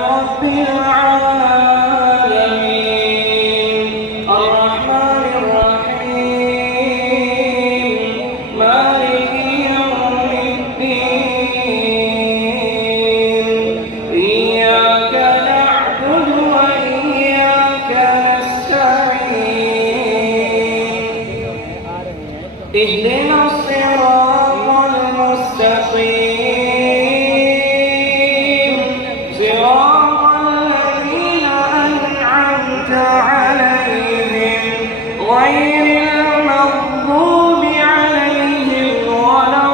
رب العالمين الرحمن الرحيم مالك يوم الدين إياك نعبد وإياك نستعين اهدنا الصراط المستقيم صراط الذين أنعمت عليهم غير المغضوب عليهم ولا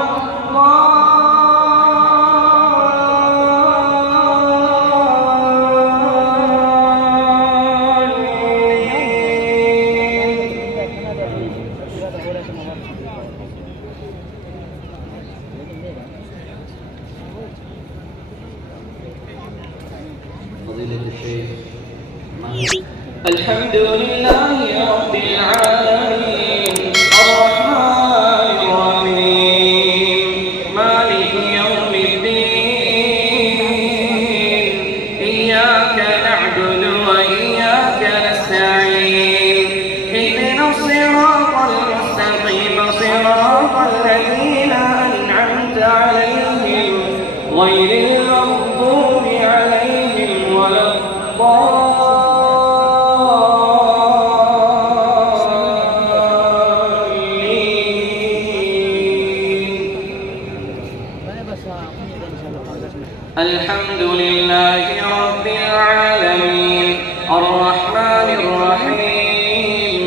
فضيلة الشيخ الحمد لله رب العالمين الرحمن الرحيم مالك يوم الدين إياك نعبد وإياك نستعين اهدنا الصراط المستقيم صراط الذين أنعمت عليهم غير المغضوب عليهم ولا الحمد لله رب العالمين الرحمن الرحيم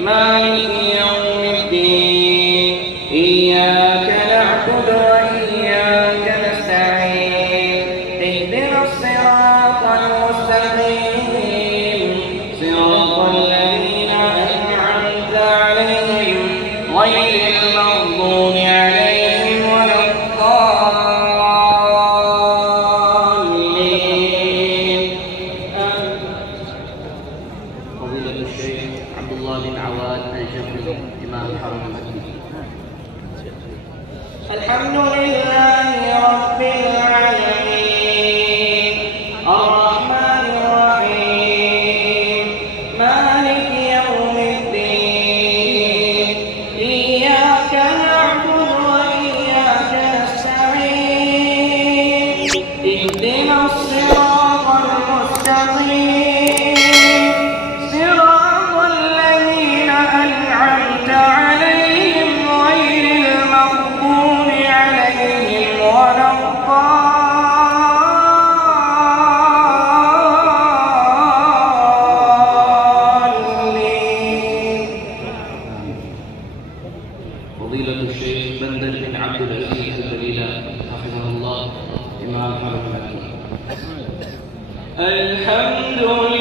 مالك يوم الدين إياك نعبد وإياك نستعين اهدنا الصراط المستقيم صراط الذين أنعمت عليهم غير المغضوب عليهم ولا فضيلة الشيخ عبد الله بن عواد الجبري إمام الحرم المكي. الحمد لله رب العالمين الرحمن الرحيم مالك يوم الدين إياك نعبد وإياك نستعين اهدنا الصراط المستقيم صراط الذين أنعمت عليهم غير المغضوب عليهم ولا الضالين. فضيلة الشيخ بندر بن عبد العزيز البليلة حفظه الله إمام الحرم المكي. الحمد لله